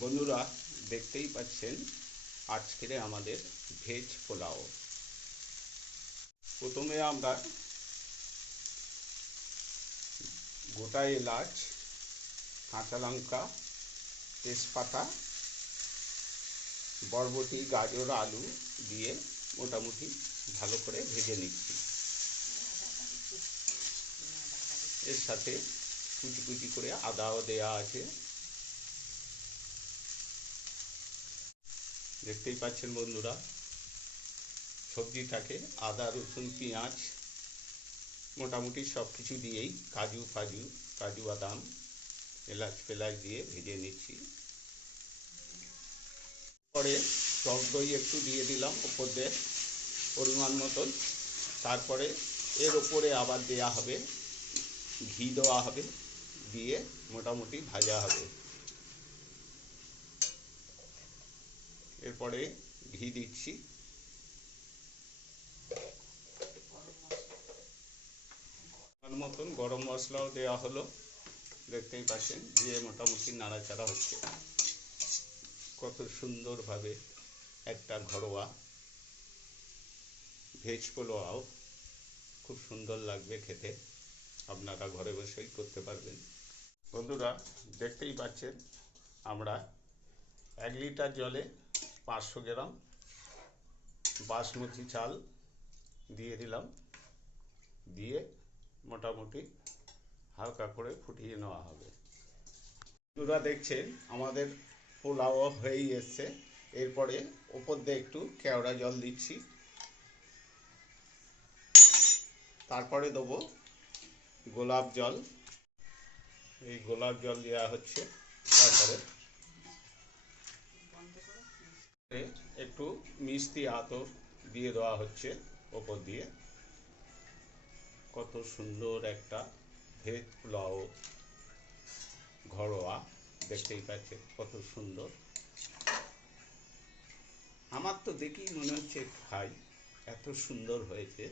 বন্ধুরা, দেখতেই পাচ্ছেন আজকের আমাদের ভেজ পোলাও। প্রথমে আমরা গোটা এলাচ, কাঁচা লঙ্কা, তেজপাতা, বরবটি, গাজর, আলু দিয়ে মোটামুটি ভালো করে ভেজে নিচ্ছি। এর সাথে কুচি কুচি করে আদাও দেয়া আছে। দেখতেই পাচ্ছেন বন্ধুরা সবজিটাকে আদা, রসুন, পেঁয়াজ, মোটামুটি সব কিছু দিয়েই কাজু, ফাজু, কাজু, বাদাম, এলাচ ফেলাচ দিয়ে ভেজে নিচ্ছি। পরে টক দই একটু দিয়ে দিলাম ওপর দিয়ে পরিমাণ মতন। তারপরে এর ওপরে আবার দেয়া হবে, ঘি দেওয়া হবে, দিয়ে মোটামুটি ভাজা হবে। এরপরে ঘি দিচ্ছি। মতন গরম মশলাও দেওয়া হলো। দেখতেই পাচ্ছেন, দিয়ে মোটামুটি নাড়াচাড়া হচ্ছে। কত সুন্দরভাবে একটা ঘরোয়া ভেজ পোলাও। খুব সুন্দর লাগবে খেতে। আপনারা ঘরে বসেই করতে পারবেন। বন্ধুরা, দেখতেই পাচ্ছেন, আমরা এক লিটার জলে পাঁচশো গ্রাম বাসমতি চাল দিয়ে দিলাম। দিয়ে মোটামুটি হালকা করে ফুটিয়ে নেওয়া হবে। বন্ধুরা দেখছেন, আমাদের পোলাও হয়েই এসছে। এরপরে ওপর দিয়ে একটু কেওড়া জল দিচ্ছি। তারপরে দেবো গোলাপ জল। এই গোলাপ জল দেওয়া হচ্ছে। তারপরে একটু মিষ্টি আতর দিয়ে দেওয়া হচ্ছে ওপর দিয়ে। কত সুন্দর একটা ভেজ পোলাও ঘরোয়া, দেখতেই পাচ্ছে কত সুন্দর। আমার তো দেখেই মনে হচ্ছে খাই এত সুন্দর হয়েছে।